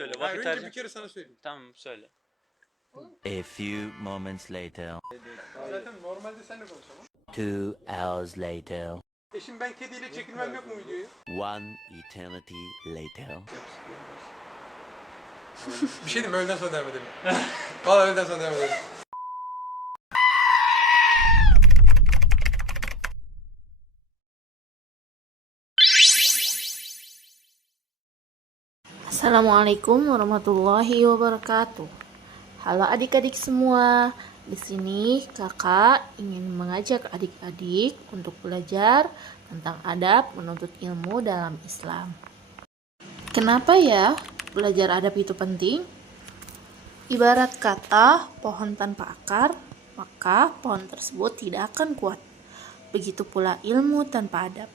söyle. Hayır, Vakit önce bir harca. kere sana söyleyeyim. Tamam söyle. A few moments later. Zaten normalde seninle konuşalım. 2 hours later. Şimdi ben kediyle çekilmem yok mu videoyu? One eternity later. Bir şey diyeyim mi? Öğleden sonra devam edelim. Valla öğleden sonra devam edelim. Assalamualaikum warahmatullahi wabarakatuh. Halo adik-adik semua. Di sini kakak ingin mengajak adik-adik untuk belajar tentang adab menuntut ilmu dalam Islam. Kenapa ya belajar adab itu penting? Ibarat kata pohon tanpa akar, maka pohon tersebut tidak akan kuat. Begitu pula ilmu tanpa adab,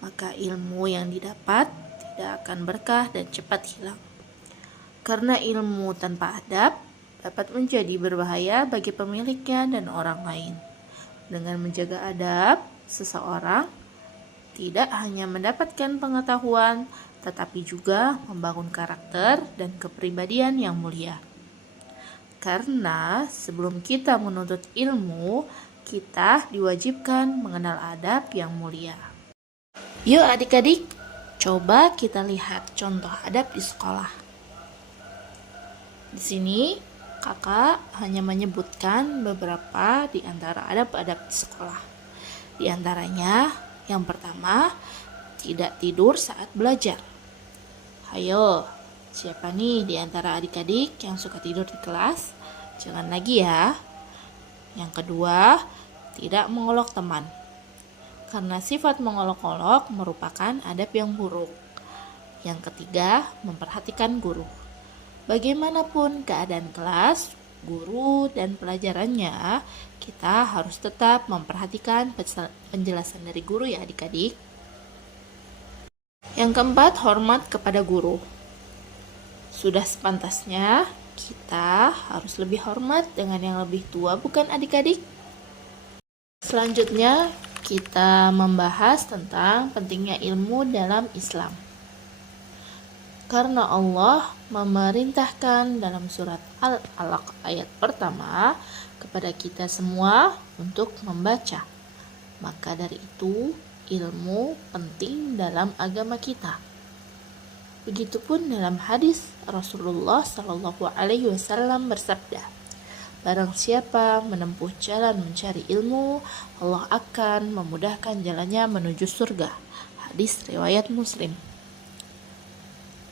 maka ilmu yang didapat tidak akan berkah dan cepat hilang. Karena ilmu tanpa adab dapat menjadi berbahaya bagi pemiliknya dan orang lain. Dengan menjaga adab, seseorang tidak hanya mendapatkan pengetahuan, tetapi juga membangun karakter dan kepribadian yang mulia. Karena sebelum kita menuntut ilmu, kita diwajibkan mengenal adab yang mulia. Yuk adik-adik, coba kita lihat contoh adab di sekolah. Di sini kakak hanya menyebutkan beberapa di antara adab-adab di sekolah. Di antaranya, yang pertama, tidak tidur saat belajar. Hayo, siapa nih di antara adik-adik yang suka tidur di kelas? Jangan lagi ya. Yang kedua, tidak mengolok teman. Karena sifat mengolok-olok merupakan adab yang buruk. Yang ketiga, memperhatikan guru. Bagaimanapun keadaan kelas, guru, dan pelajarannya, kita harus tetap memperhatikan penjelasan dari guru ya adik-adik. Yang keempat, hormat kepada guru. Sudah sepantasnya kita harus lebih hormat dengan yang lebih tua, bukan adik-adik? Selanjutnya, kita membahas tentang pentingnya ilmu dalam Islam. Karena Allah memerintahkan dalam surat Al-Alaq ayat pertama kepada kita semua untuk membaca. Maka dari itu, ilmu penting dalam agama kita. Begitupun dalam hadis Rasulullah SAW bersabda, barang siapa menempuh jalan mencari ilmu, Allah akan memudahkan jalannya menuju surga. Hadis riwayat Muslim.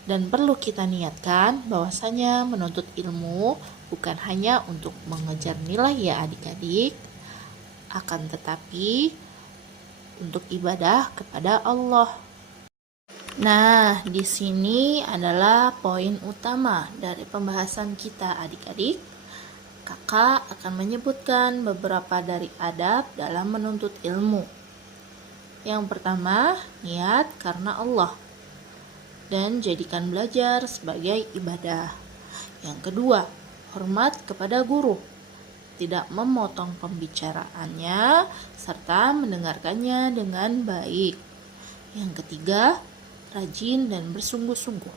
Dan perlu kita niatkan bahwasanya menuntut ilmu bukan hanya untuk mengejar nilai ya adik-adik, akan tetapi untuk ibadah kepada Allah. Nah, di sini adalah poin utama dari pembahasan kita adik-adik. Kakak akan menyebutkan beberapa dari adab dalam menuntut ilmu. Yang pertama, niat karena Allah dan jadikan belajar sebagai ibadah. Yang kedua, hormat kepada guru, tidak memotong pembicaraannya serta mendengarkannya dengan baik. Yang ketiga, rajin dan bersungguh-sungguh,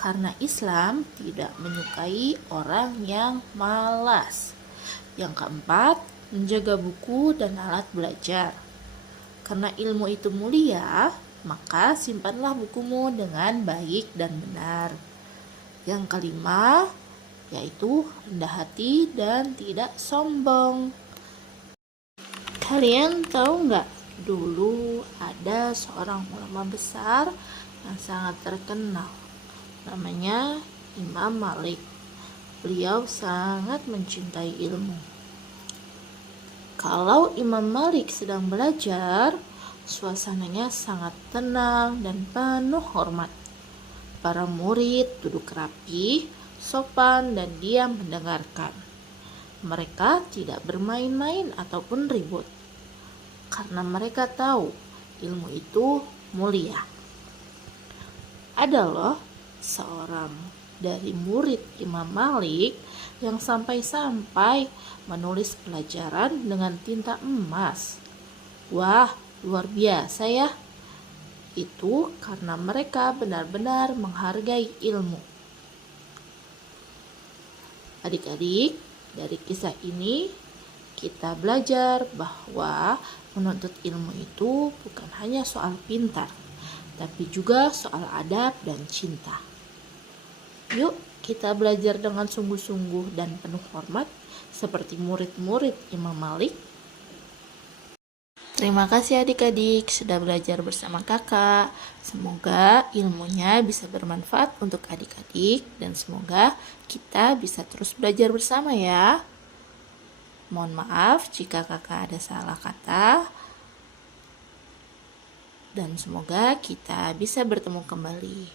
karena Islam tidak menyukai orang yang malas. Yang keempat, menjaga buku dan alat belajar, karena ilmu itu mulia, maka simpanlah bukumu dengan baik dan benar. Yang kelima, yaitu rendah hati dan tidak sombong. Kalian tahu nggak, dulu ada seorang ulama besar yang sangat terkenal, namanya Imam Malik. Beliau sangat mencintai ilmu. Kalau Imam Malik sedang belajar, suasananya sangat tenang dan penuh hormat. Para murid duduk rapi, sopan, dan diam mendengarkan. Mereka tidak bermain-main ataupun ribut, karena mereka tahu ilmu itu mulia. Ada loh seorang dari murid Imam Malik yang sampai-sampai menulis pelajaran dengan tinta emas. Wah, luar biasa ya. Itu karena mereka benar-benar menghargai ilmu. Adik-adik, dari kisah ini kita belajar bahwa menuntut ilmu itu bukan hanya soal pintar, tapi juga soal adab dan cinta. Yuk kita belajar dengan sungguh-sungguh dan penuh hormat seperti murid-murid Imam Malik. Terima kasih adik-adik sudah belajar bersama kakak. Semoga ilmunya bisa bermanfaat untuk adik-adik dan semoga kita bisa terus belajar bersama ya. Mohon maaf jika kakak ada salah kata. Dan semoga kita bisa bertemu kembali.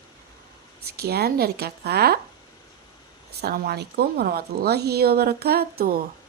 Sekian dari kakak. Assalamualaikum warahmatullahi wabarakatuh.